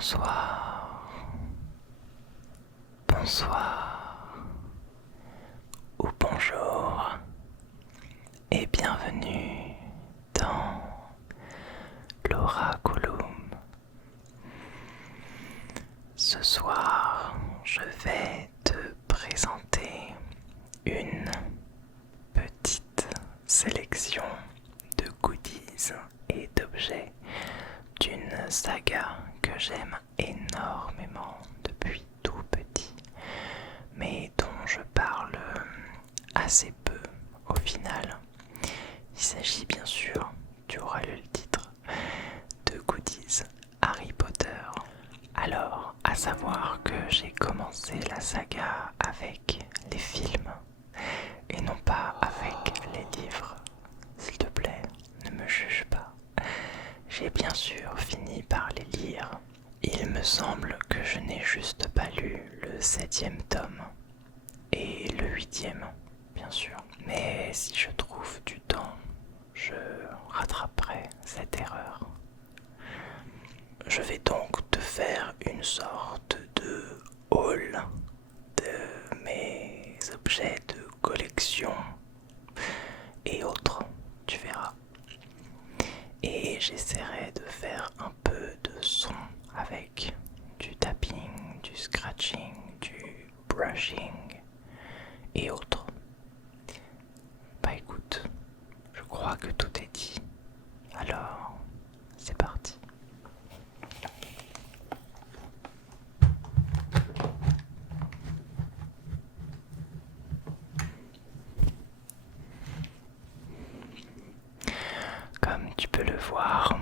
Bonsoir, bonsoir ou bonjour et bienvenue dans l'Oraculum. Ce soir, je vais te présenter une petite sélection de goodies et d'objets d'une saga que j'aime énormément depuis tout petit, mais dont je parle assez peu au final. Il s'agit bien sûr, tu auras lu le titre, de goodies Harry Potter. Alors, à savoir que j'ai commencé la saga avec les films et non pas avec les livres. S'il te plaît, ne me juge pas. J'ai bien sûr fini par les lire. Il me semble que je n'ai juste pas lu le 7e tome et le 8e, bien sûr. Mais si je trouve du temps, je rattraperai cette erreur. Je vais donc te faire une sorte de haul de mes objets de collection et autres, tu verras. Et j'essaierai de faire un peu de son avec du tapping, du scratching, du brushing et autres. Bah écoute, je crois que tout est dit. Alors, c'est parti. Comme tu peux le voir,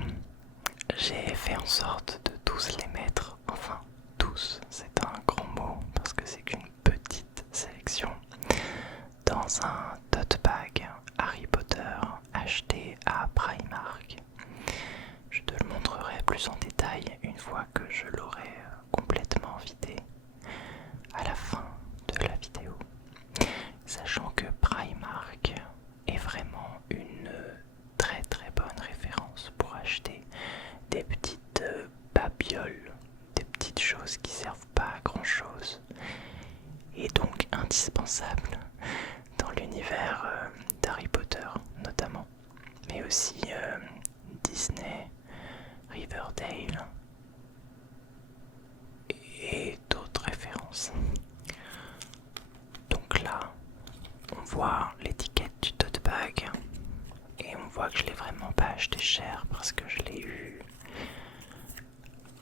j'ai fait en sorte de tous les mettre, enfin tous, c'est un grand mot parce que c'est qu'une petite sélection, dans un tote bag Harry Potter acheté à Primark. Je te le montrerai plus en détail une fois que je l'aurai complètement vidé à la fin de la vidéo. Sachant que Primark est vraiment une très très bonne référence pour acheter des petites babioles, des petites choses qui servent pas à grand chose et donc indispensables dans l'univers d'Harry Potter notamment, mais aussi Disney, Riverdale et d'autres références. Donc là, on voit l'étiquette du tote bag et on voit que je l'ai vraiment pas acheté cher parce que je l'ai eu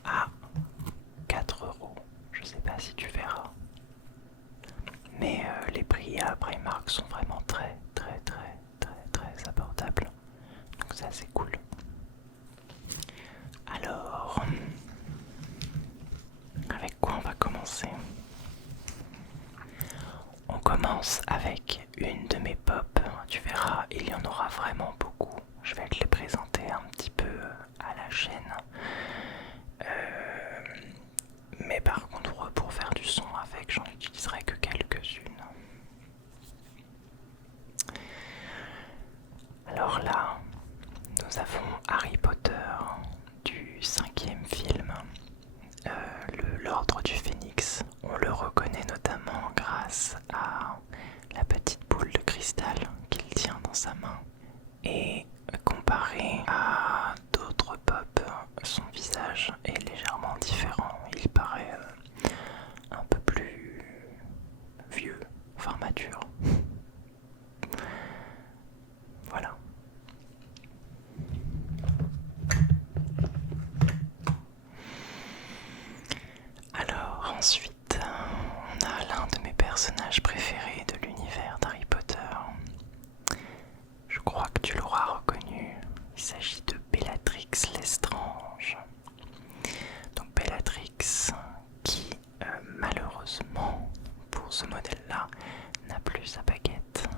à 4 €. Je sais pas si tu verras. Mais les prix à Primark sont vraiment très abordables. Donc ça c'est cool. Alors, avec quoi on va commencer? On commence avec une de mes pop. Tu verras, il y en aura vraiment beaucoup. Je vais te les présenter un petit peu à la chaîne. Mais par contre, pour faire du son avec, j'en utiliserai que quelques-unes. Alors là, nous avons Harry Potter du 5e film, l'Ordre du Phénix. On le reconnaît notamment grâce à la petite boule de cristal qu'il tient dans sa main. Et comparé à d'autres pop, son visage est légèrement différent. Il paraît un peu plus vieux, enfin mature. Voilà. Alors ensuite, on a l'un de mes personnages préférés de l'univers d'Harry Potter. Je crois que tu l'auras reconnu. Il s'agit de Bellatrix Lestrange. Donc Bellatrix qui malheureusement pour ce modèle-là n'a plus sa baguette.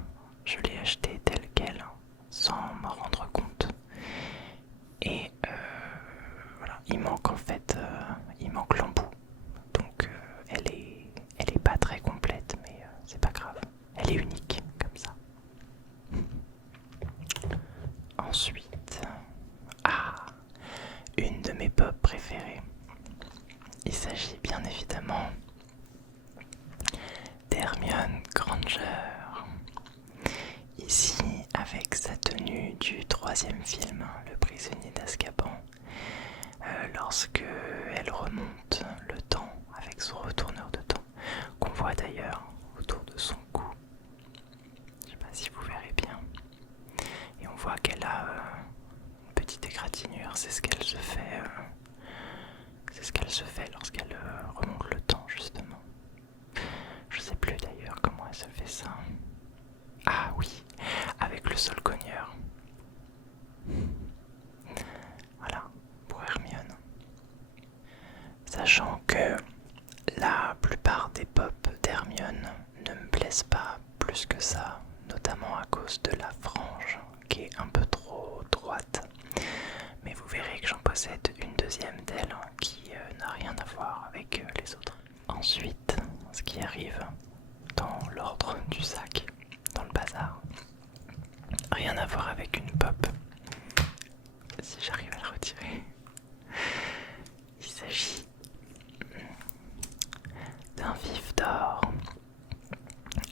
Je l'ai acheté telle quelle sans m'en rendre compte. Et voilà, il manque en fait, il manque l'embout. Donc elle est pas très complète, mais c'est pas grave. Elle est unique comme ça. Ensuite, une de mes pop préférées. Ranger. Ici, avec sa tenue du troisième film, Le prisonnier d'Azkaban, lorsque elle remonte le temps avec son retourneur de temps, qu'on voit d'ailleurs autour de son cou. Je sais pas si vous verrez bien. Et on voit qu'elle a une petite égratignure, c'est ce qu'elle se fait. C'est ce qu'elle se fait lorsqu'elle remonte le temps, justement. Je sais plus d'ailleurs comment elle se fait ça. Ah oui, avec le solcogneur. Voilà, pour Hermione. Sachant que la plupart des pops d'Hermione ne me plaisent pas plus que ça, notamment à cause de la frange qui est un peu trop droite. Mais vous verrez que j'en possède une deuxième d'elle qui n'a rien à voir avec les autres. Ensuite, ce qui arrive dans l'ordre du sac, dans le bazar, rien à voir avec une pop. Si j'arrive à le retirer, il s'agit d'un vif d'or.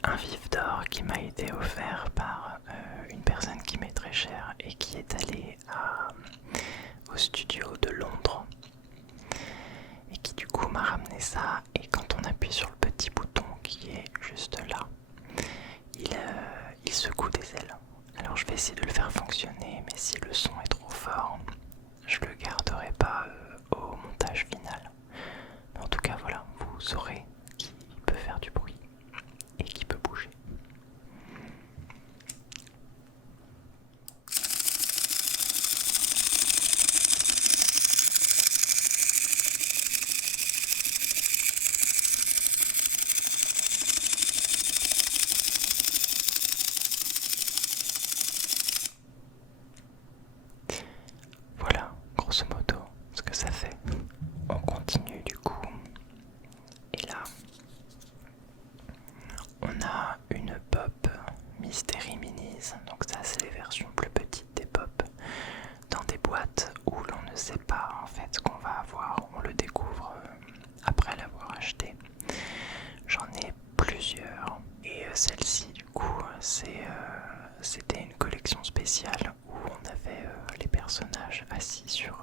Un vif d'or qui m'a été offert par une personne qui m'est très chère et qui est allée au studio de Londres et qui du coup m'a ramené ça. Et quand on appuie sur le petit bouton qui est juste là, il secoue des ailes. Alors je vais essayer de le faire fonctionner, mais si le son est trop fort, je le garderai pas au montage final. Mais en tout cas voilà, vous saurez qui peut faire du bruit et qui peut bouger. Voilà, grosso modo, ce que ça fait. On continue du coup. Et là, on a une pop Mystery Minis. Donc ça, c'est les versions plus petites des pop. Dans des boîtes où l'on ne sait pas en fait ce qu'on va avoir. On le découvre après l'avoir acheté. J'en ai plusieurs. Et celle-ci, du coup, c'était une collection spéciale où on avait les personnages assis sur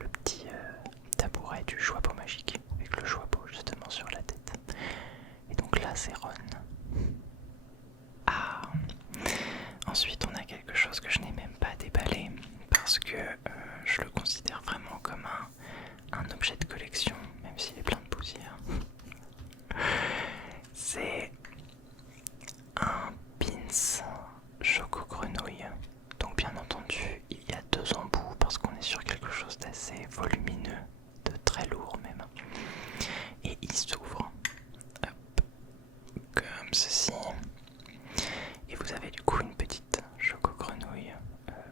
le petit tabouret du Choixpeau magique, avec le Choixpeau justement sur la tête. Et donc là, c'est Ron. Ah, ensuite, on a quelque chose que je n'ai même pas déballé parce que je le considère vraiment comme un objet de collection, même s'il est plein de poussière. C'est un pins Choco Grenouille. Donc bien entendu, il y a deux embouts parce qu'on est sur quelque chose d'assez volumineux, de très lourd même. Et il s'ouvre, hop, comme ceci. Et vous avez du coup une petite Choco Grenouille.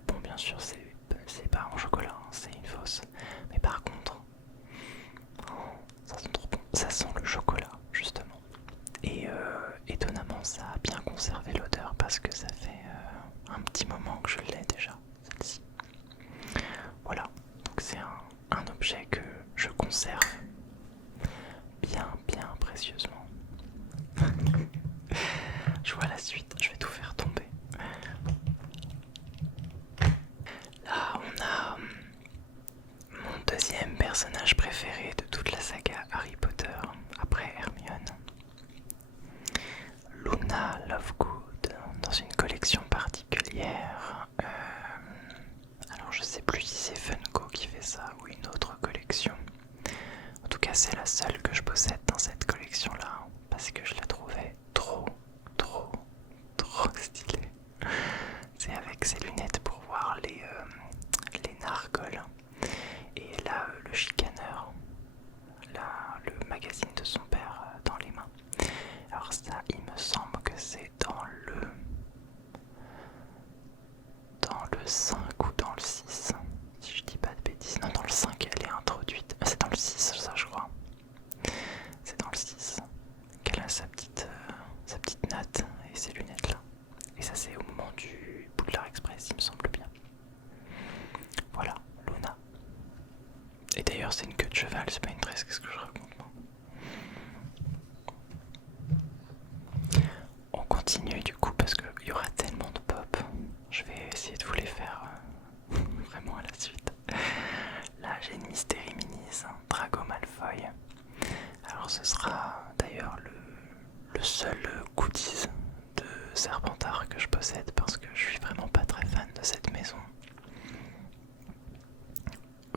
Bon, bien sûr, c'est pas en chocolat, hein, c'est une fausse. Mais par contre, ça sent trop bon. Ça sent le chocolat, justement. Et étonnamment, ça a bien conservé l'odeur parce que ça fait un petit moment que je l'ai déjà, celle-ci. Voilà, donc c'est un objet que je conserve bien précieusement. continue du coup parce qu'il y aura tellement de pop. Je vais essayer de vous les faire vraiment à la suite. Là j'ai une Mystery Minis, Drago Malfoy. Alors ce sera d'ailleurs le seul goodies de Serpentard que je possède parce que je suis vraiment pas très fan de cette maison.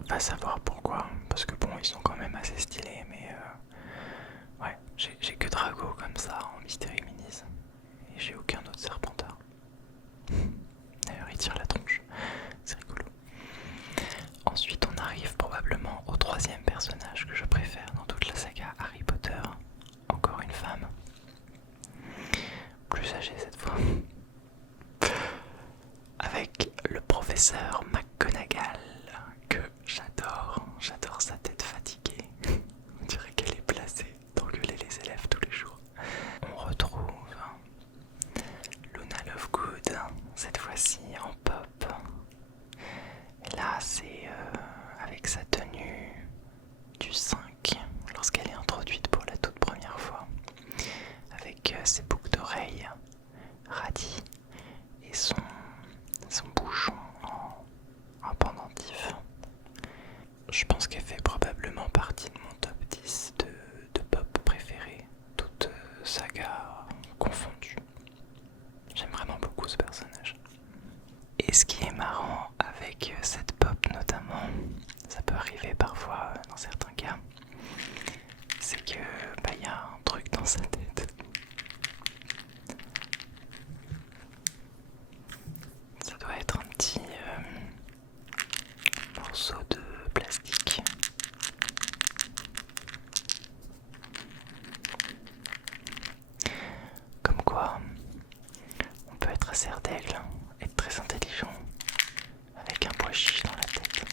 Va savoir pourquoi, parce que bon ils sont quand même assez stylés, mais ouais, j'ai que Drago comme ça en Mystery Minis et j'ai aucun autre Serpentard. D'ailleurs il tire la tronche, c'est rigolo. Ensuite on arrive probablement au troisième personnage que je préfère dans toute la saga Harry Potter, encore une femme, plus âgée cette fois, avec le professeur McGonagall que j'adore sa tête fatiguée, on dirait qu'elle est placée d'engueuler les élèves tous les jours. On retrouve Luna Lovegood, cette fois-ci en pop. Et là c'est avec sa tenue du 5, lorsqu'elle est introduite pour la toute première fois, avec ses boucles d'oreilles radis et son bouchon en pendentif. Je pense qu'elle fait probablement partie de mon top 10 de pop préférés, toute saga confondue. J'aime vraiment beaucoup ce personnage. Et ce qui est marrant avec cette pop notamment, ça peut arriver parfois dans certains cas, c'est que y a un truc dans sa tête. Ça doit être un petit morceau de plastique. Comme quoi, on peut être serre d'aigle, être très intelligent, avec un pois chiche dans la tête.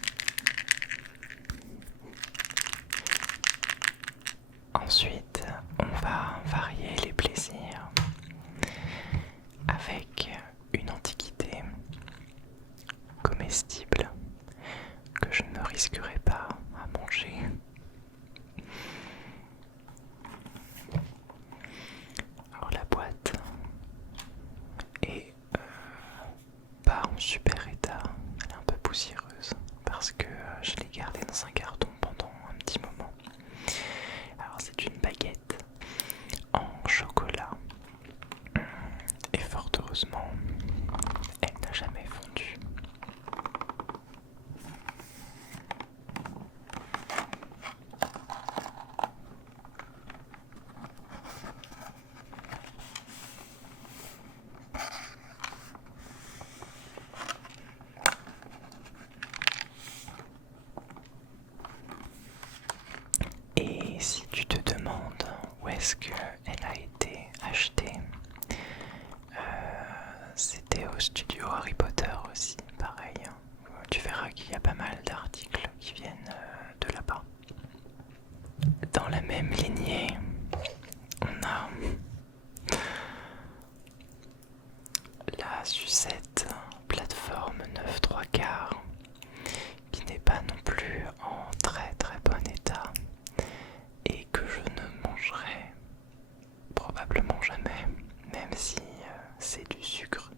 Ensuite, on va varier les plaisirs avec une antiquité comestible que je ne me risquerai pas à manger. Alors la boîte est pas en super état, elle est un peu poussiéreuse parce que je l'ai gardée dans un carton pendant un petit moment. Alors c'est une baguette en chocolat et fort heureusement elle n'a jamais fondu. Et si tu te demandes où est-ce qu'elle a été achetée, c'était au studio Harry Potter aussi, pareil. Tu verras qu'il y a pas mal d'articles qui viennent de là-bas. Dans la même lignée, on a la sucette plateforme 9 3/4 qui n'est pas non plus en très très bon état et que je ne mangerai probablement jamais, même si c'est du sucre,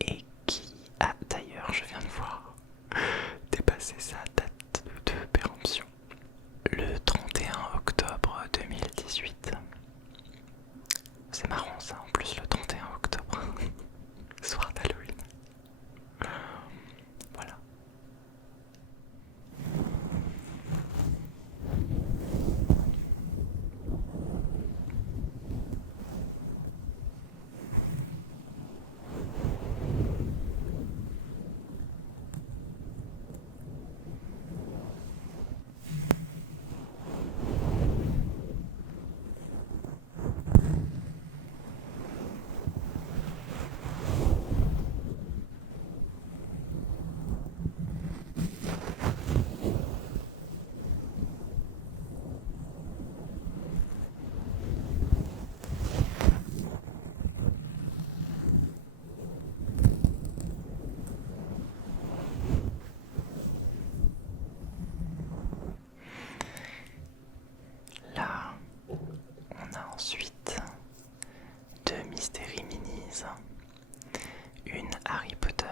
et qui a d'ailleurs, je viens de voir, dépassé sa date de péremption le 31 octobre 2018. C'est marrant ça, en plus le 31 octobre, soir d'Halloween. Voilà. goodies. Une Harry Potter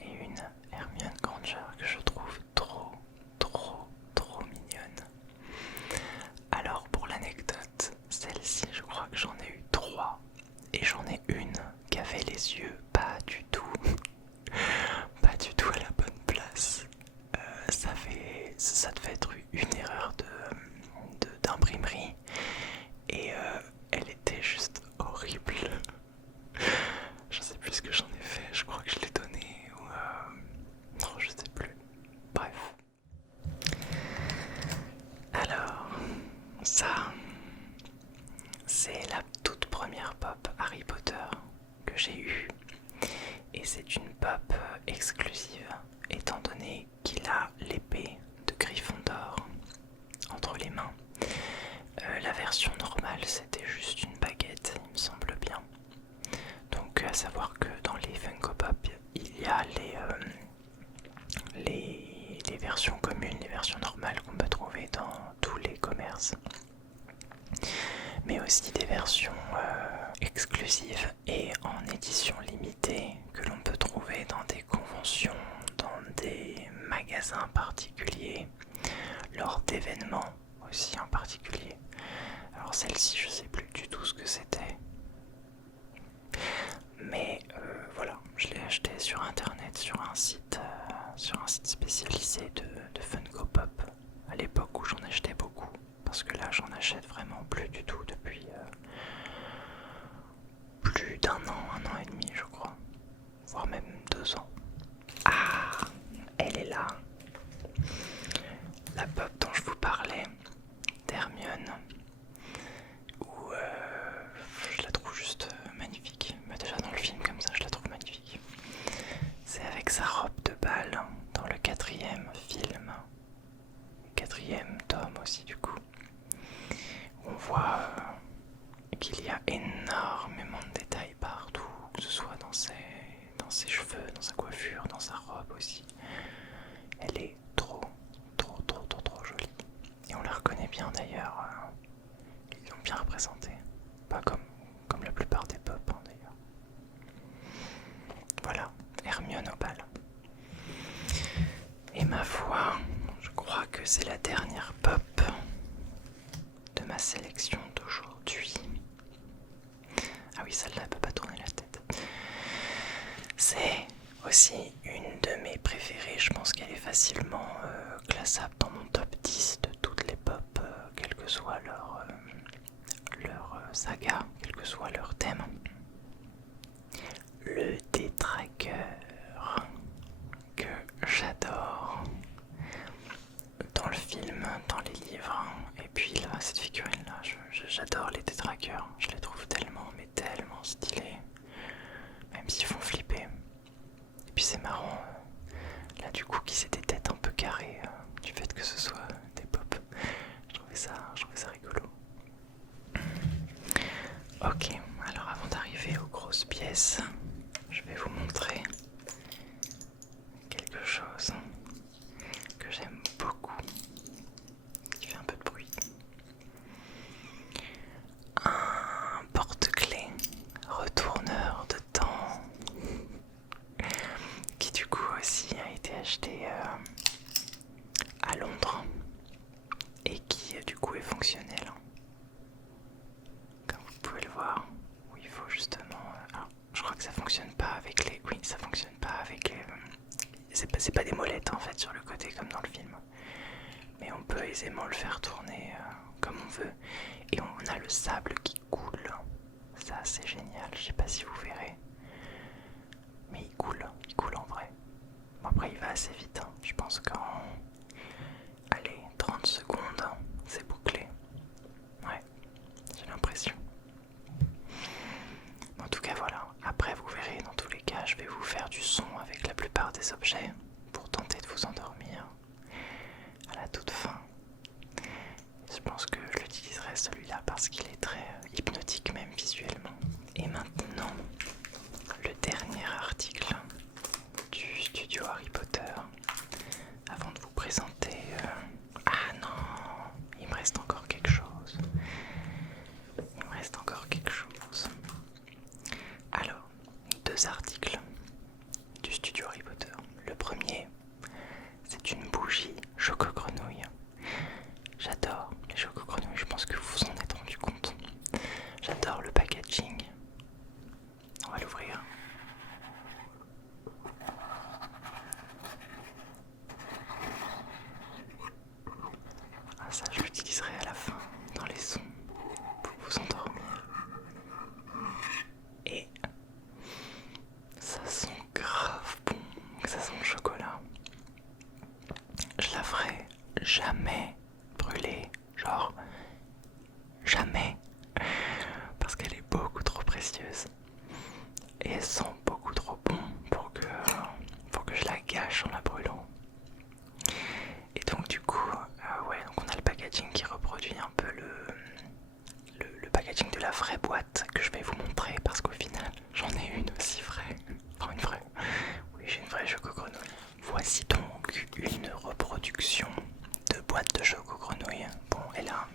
et une Hermione Granger que je trouve trop mignonne. Alors pour l'anecdote, celle-ci je crois que j'en ai eu 3 et j'en ai une qui avait les yeux pas du tout à la bonne place. Ça devait être une erreur d'imprimerie et elle était juste horrible. Je sais plus ce que j'en ai fait, je crois que je l'ai donné ou non, je sais plus. Bref. Alors, ça, c'est la toute première pop Harry Potter que j'ai eue. Et c'est une pop exclusive, étant donné qu'il a l'épée de Gryffondor entre les mains. La version normale, c'était juste une baguette, il me semble bien. Donc, à savoir que dans les Funko Pop, il y a les versions communes, les versions normales qu'on peut trouver dans tous les commerces, mais aussi des versions exclusives et en édition limitée que l'on peut trouver dans des conventions, dans des magasins particuliers, lors d'événements aussi en particulier. Alors celle-ci, je sais plus du tout ce que c'était, mais voilà, je l'ai acheté sur internet, sur un site spécialisé de Funko Pop, à l'époque où j'en achetais beaucoup, parce que là j'en achète vraiment plus du tout depuis plus d'un an et demi je crois, voire même 2 ans. Ah, elle est là, la pop dont je vous parlais, d'Hermione, où je la trouve juste magnifique. Mais déjà dans le film comme ça, je la trouve magnifique. C'est avec sa robe de bal dans le 4e film, 4e tome aussi du coup, où on voit qu'il y a énormément de détails partout, que ce soit dans ses cheveux, dans sa coiffure, dans sa robe aussi. Elle est trop jolie. Et on la reconnaît bien d'ailleurs, ils l'ont bien représentée. Pas comme la plupart des pop d'ailleurs. Voilà, Hermione au bal. Et ma foi, je crois que c'est la dernière pop de ma sélection d'aujourd'hui. Ah oui, celle-là, elle peut pas tourner la tête. C'est aussi une de mes préférées. Je pense qu'elle est facilement classable dans mon top 10 de toutes les pop, quelle que soit leur saga, quel que soit leur thème. Le détraqueur, que j'adore dans le film, dans les livres, et puis là, cette figurine là, j'adore les détraqueurs, je les trouve tellement stylés, même s'ils font flipper. Et puis c'est marrant, là du coup qu'ils aient des têtes un peu carrées, du fait que ce soit des pop, je trouvais ça rigolo. Ok, alors avant d'arriver aux grosses pièces, je vais vous montrer quelque chose que j'aime beaucoup, qui fait un peu de bruit. Un porte-clés retourneur de temps, qui du coup aussi a été acheté à Londres et qui du coup est fonctionnel. Comme vous pouvez le voir, où il faut justement... alors, je crois que ça fonctionne pas avec les... Oui, ça fonctionne pas avec les... C'est pas des molettes en fait sur le côté comme dans le film. Mais on peut aisément le faire tourner comme on veut. Et on a le sable qui coule. Ça c'est génial, je sais pas si vous verrez. Mais il coule en vrai. Bon, après il va assez vite, hein. Je pense qu'en... allez, 30 secondes, c'est bouclé. Ouais, j'ai l'impression. En tout cas voilà, après vous verrez, dans tous les cas je vais vous faire du son avec la plupart des objets pour tenter de vous endormir à la toute fin. Je pense que je l'utiliserai celui-là parce qu'il est très hypnotique même visuellement. Et maintenant, jamais brûler, genre jamais, parce qu'elle est beaucoup trop précieuse et elle sent beaucoup trop bon pour que je la gâche en la brûlant. Et donc du coup, ouais, donc on a le packaging qui reproduit un peu le packaging de la vraie boîte que je vais vous montrer parce qu'au final j'en ai une aussi vraie, enfin une vraie, oui j'ai une vraie Choco Grenouille. Voici donc une reproduction de boîte de Choco Grenouille. Bon, elle a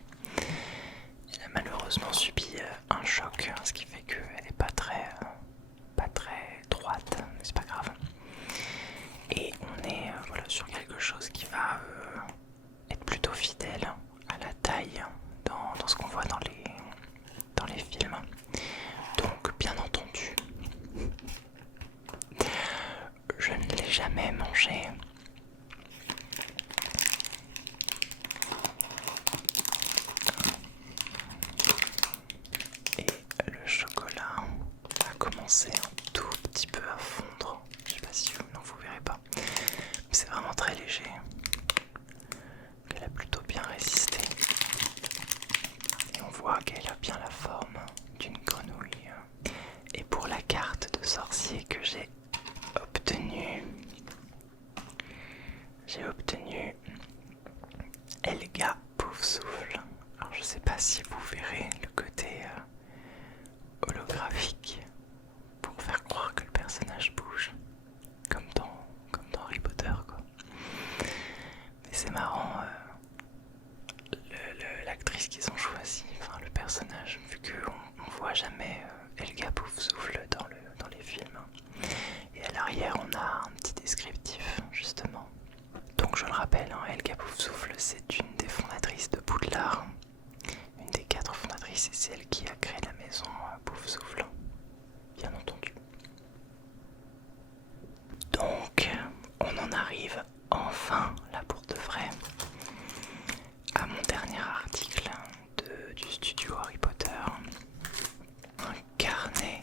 malheureusement subi un choc, ce qui fait qu'elle n'est pas très droite, mais c'est pas grave. Et on est voilà, sur quelque chose qui va être plutôt fidèle à la taille dans ce qu'on voit dans les films. Donc bien entendu, je ne l'ai jamais mangé. Et le chocolat a commencé un tout petit peu à fondre. Je sais pas si vous, non, vous verrez pas. Mais c'est vraiment très léger. Elle a plutôt bien résisté. Et on voit qu'elle a bien la forme d'une grenouille. Et pour la carte de sorcier que j'ai obtenue, Helga Poufsouffle. Alors je sais pas si vous verrez le côté holographique pour faire croire que le personnage bouge, comme dans Harry Potter quoi. Mais c'est marrant, l'actrice qu'ils ont choisie, enfin le personnage, vu qu'on voit jamais Helga Poufsouffle dans les films. Et à l'arrière on a un petit descriptif justement. Donc je le rappelle, Helga Poufsouffle c'est une des fondatrices de Poudlard, une des 4 fondatrices, et c'est elle qui a créé la maison Poufsouffle, bien entendu. Donc on en arrive enfin, là pour de vrai, à mon dernier article du studio Harry Potter, un carnet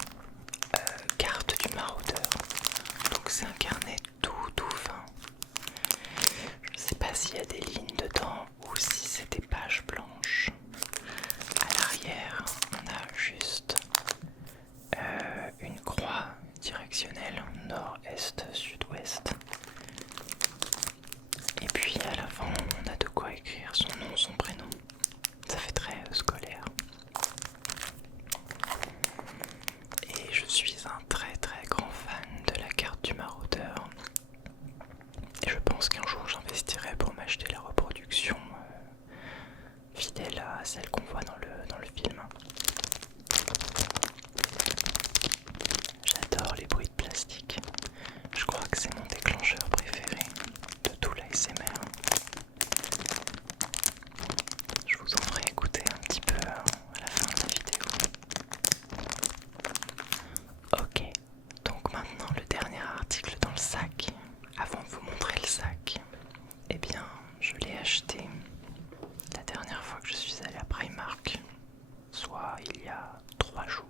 carte du maraudeur. Donc c'est un carnet tout fin. Je sais pas s'il y a des lignes dedans ou si c'est des pages blanches. À l'arrière, on a juste une croix directionnelle nord-est, sud-ouest. Et puis à l'avant, on a de quoi écrire son nom, son prénom. Ça fait très scolaire. Et je suis un très grand fan de la carte du maraudeur. Et je pense qu'un jour j'investirai pour m'acheter la reproduction fidèle à celle qu'on voit dans le film. J'adore les bruits de plastique. Je crois que c'est mon déclencheur préféré de tout l'ASMR. Je vous en ferai écouter un petit peu à la fin de la vidéo. Ok, donc maintenant le dernier article dans le sac. Avant de vous montrer le sac, eh bien je l'ai acheté la dernière fois que je suis allée à Primark, soit il y a 3 jours.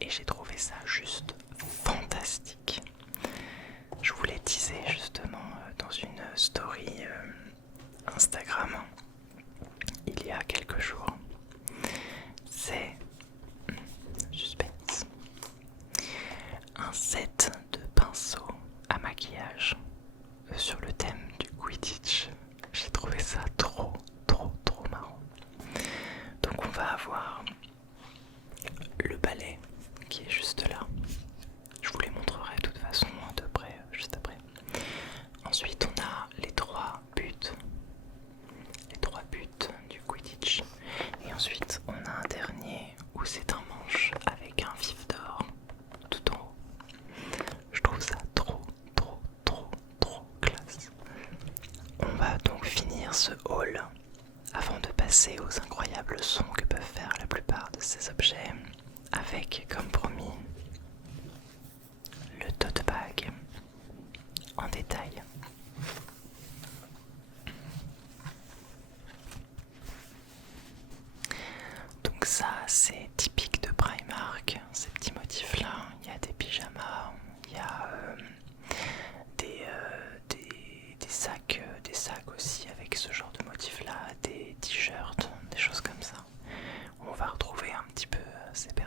Et j'ai trouvé ça juste fantastique. Je vous l'ai teasé justement dans une story Instagram il y a quelques jours. C'est suspense. Un set de pinceaux à maquillage sur le thème du Quidditch. J'ai trouvé ça trop marrant. Donc on va avoir le balai qui est juste là. Je vous les montrerai de toute façon de près juste après. Ensuite on a les 3 buts. Les 3 buts du Quidditch. Et ensuite on a un dernier où c'est un manche avec un vif d'or tout en haut. Je trouve ça trop classe. On va donc finir ce haul avant de passer aux incroyables sons que peuvent faire la plupart de ces objets, avec, comme promis, le tote bag en détail. Donc ça, c'est typique de Primark, ces petits motifs-là. Il y a des pyjamas, il y a des sacs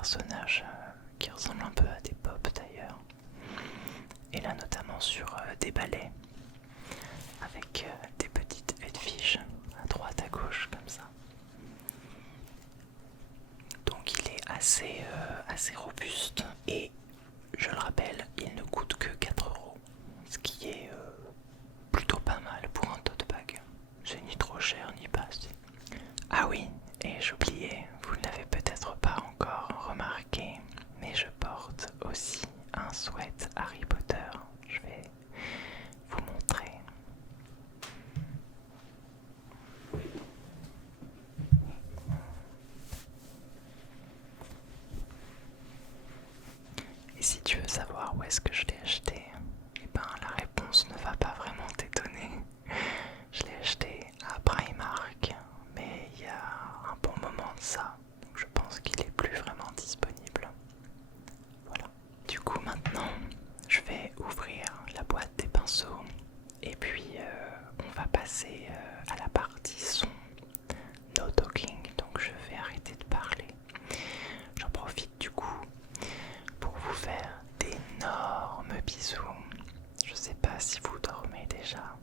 personnages qui ressemblent un peu à des pop d'ailleurs. Et là notamment sur des balais avec des petites fiches à droite à gauche comme ça. Donc il est assez robuste et je le rappelle, il ne coûte que 4 euros, ce qui est plutôt pas mal pour un tote bag. C'est ni trop cher ni pas assez. Ah oui, et j'oubliais, vous ne l'avez peut-être pas encore remarqué, mais je porte aussi un sweat Harry Potter. Je vais vous montrer. Et si tu veux savoir où est-ce que je l'ai acheté, eh ben la réponse ne va pas vraiment t'étonner. Je l'ai acheté à Primark, mais il y a un bon moment de ça, donc je pense qu'il est plus vraiment disponible. Voilà. Du coup maintenant, je vais ouvrir la boîte des pinceaux et puis on va passer à la partie son, no talking, donc je vais arrêter de parler. J'en profite du coup pour vous faire d'énormes bisous. Je sais pas si vous dormez déjà,